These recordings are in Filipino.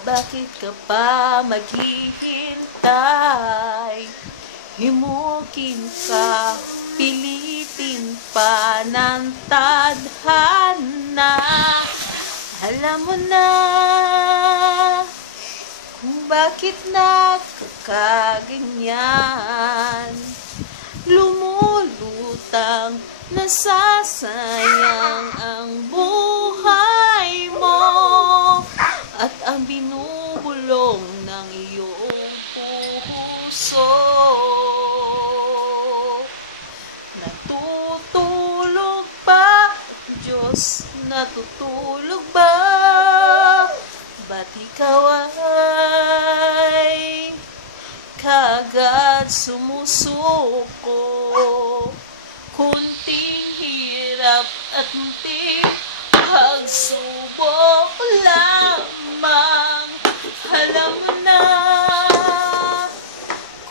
Bakit ka pa maghihintay? Himukin ka, pilitin pa ng tadhana. Alam mo na kung bakit nagkakaganyan. Lumulutang, nasasayang ang buhay mo at ang binubulong ng iyong puso. Natutulog ba, Diyos? Natutulog ba? Ba't ikaw ay kaagad sumusuko? Kunting hirap at munting pagsubok lamang. Alam mo na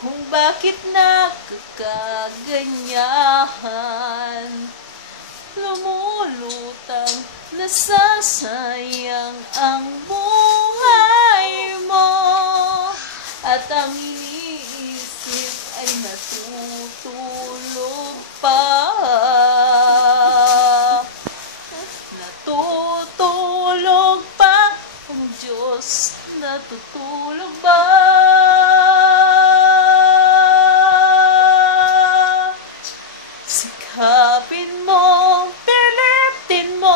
kung bakit nagkakaganyan. Lumulutang, nasasayang ang buhay mo at ang iniisip ay natutulog pa. Natutulog pa ang Diyos, natutulog ba? Sikapin mo, pilitin mo,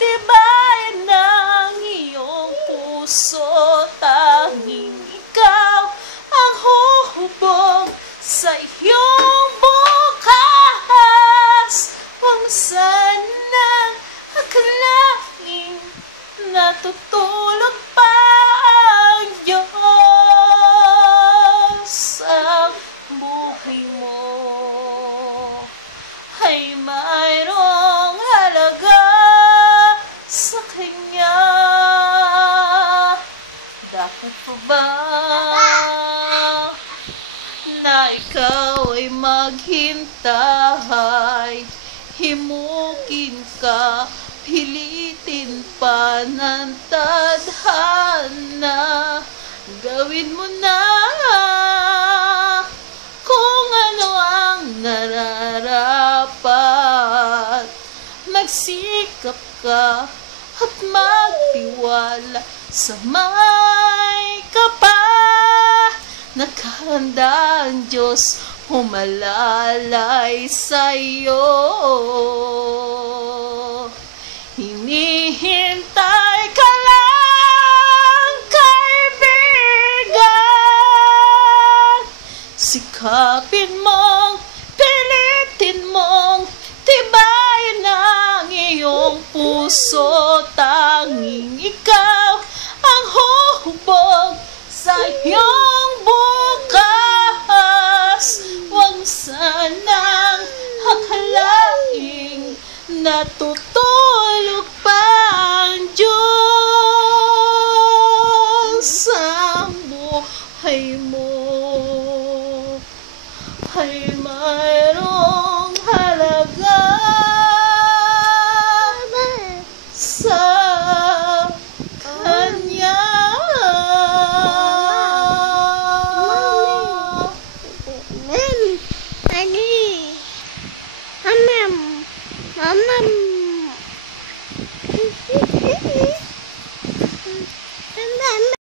tibayan ng iyong puso. Tanging ikaw ang huhubog sa iyong bukas. Huwag mo sanang akalaing natutulog pa ang Diyos. Ang buhay mo ay mayroong halaga sa Kanya. Dapat pa ba na ikaw ay maghintay? Himukin ka, pilitin pa ng tadhana. Gawin mo na kung ano ang nararapat. Magsikap ka at magtiwala sa may kapal. Nakahanda ang Diyos humalalay sa'yo. Hinihintay ka lang, kaibigan. Sikapin mong, pilitin mong, tibayan ang iyong puso. Tanging ikaw ang huhubog sa iyong bukas. Huwag sanang akalaing natutulog pa ang Diyos. Ang buhay mo ay mayroong halaga sa Kanya. Mamam.